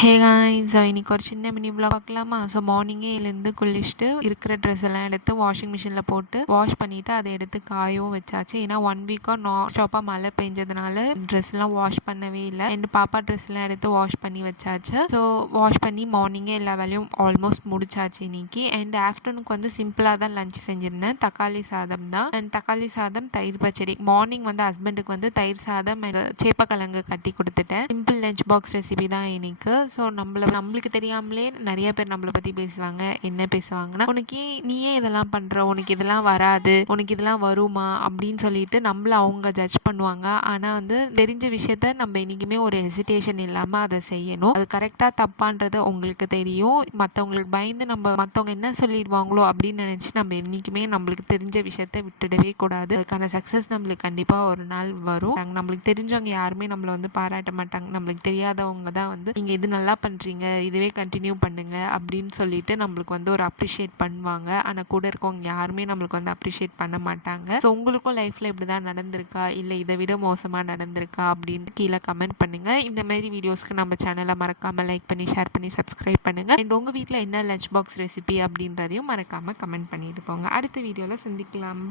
Hey guys, இன்னைக்கு ஒரு சின்ன மினி vlog பார்க்கலாமா? ஸோ மார்னிங்கே எழுந்து குளிச்சுட்டு இருக்கிற ட்ரெஸ் எல்லாம் எடுத்து வாஷிங் மிஷினில் போட்டு வாஷ் பண்ணிவிட்டு அதை எடுத்து காயவும் வச்சாச்சு. ஏன்னா 1 வீக்காக நான் ஸ்டாப்பாக மழை பெஞ்சதுனால ட்ரெஸ்லாம் வாஷ் பண்ணவே இல்லை. ரெண்டு பாப்பா ட்ரெஸ்லாம் எடுத்து வாஷ் பண்ணி வச்சாச்சு. ஸோ வாஷ் பண்ணி மார்னிங்கே எல்லா வேலையும் ஆல்மோஸ்ட் முடிச்சாச்சு இன்னைக்கு. அண்ட் ஆஃப்டர்நூனுக்கு வந்து சிம்பிளாக தான் லஞ்ச் செஞ்சுருந்தேன். தக்காளி சாதம் தான். அண்ட் தக்காளி சாதம், தயிர் பச்சடி. மார்னிங் வந்து ஹஸ்பண்டுக்கு வந்து தயிர் சாதம் அண்ட் சேப்பக்கிழங்கு கட்டி கொடுத்துட்டேன். சிம்பிள் லஞ்ச் பாக்ஸ் ரெசிபி தான் இன்னைக்கு. ஸோ நம்மளுக்கு தெரியாமலே நிறைய பேர் நம்மளை பற்றி பேசுவாங்க. என்ன பேசுவாங்கன்னா, உனக்கு நீயே இதெல்லாம் பண்ணுற, உனக்கு இதெல்லாம் வராது, உனக்கு இதெல்லாம் வருமா அப்படின்னு சொல்லிட்டு நம்மள அவங்க ஜட்ஜ் பண்ணுவாங்க. ஆனால் வந்து தெரிஞ்ச விஷயத்த நம்ம என்றைக்குமே ஒரு ஹெசிடேஷன் இல்லாமல் அதை செய்யணும். அது கரெக்டாக தப்பான்றது உங்களுக்கு தெரியும். மற்றவங்களுக்கு பயந்து நம்ம மற்றவங்க என்ன சொல்லிடுவாங்களோ அப்படின்னு நினச்சி நம்ம என்றைக்குமே நம்மளுக்கு தெரிஞ்ச விஷயத்த விட்டுடவே கூடாது. அதுக்கான சக்ஸஸ் நம்மளுக்கு கண்டிப்பாக ஒரு நாள் வரும். நம்மளுக்கு தெரிஞ்சவங்க யாருமே நம்மளை வந்து பாராட்ட மாட்டாங்க. நம்மளுக்கு தெரியாதவங்க தான் வந்து நீங்கள் இது நல்லா பண்ணுறீங்க, இதுவே கண்டினியூ பண்ணுங்க அப்படின்னு சொல்லிட்டு நம்மளுக்கு வந்து ஒரு அப்ரிஷியேட் பண்ணுவாங்க. ஆனால் கூட இருக்கவங்க யாருமே நம்மளுக்கு வந்து அப்ரிஷியேட் பண்ண மாட்டாங்க. ஸோ உங்களுக்கும் லைஃப்பில் இப்படி தான் நடந்திருக்கா, இல்லை இதை விட மோசமாக நடந்திருக்கா அப்படின்னு கீழே கமெண்ட் பண்ணுங்கள். இந்த மாதிரி வீடியோஸ்க்கு நம்ம சேனலை மறக்காமல் லைக் பண்ணி, ஷேர் பண்ணி, சப்ஸ்கிரைப் பண்ணுங்கள். அண்ட் உங்கள் வீட்டில் என்ன லஞ்ச் பாக்ஸ் ரெசிபி அப்படின்றதையும் மறக்காமல் கமெண்ட் பண்ணிட்டு போங்க. அடுத்த வீடியோவில் சந்திக்கலாம்.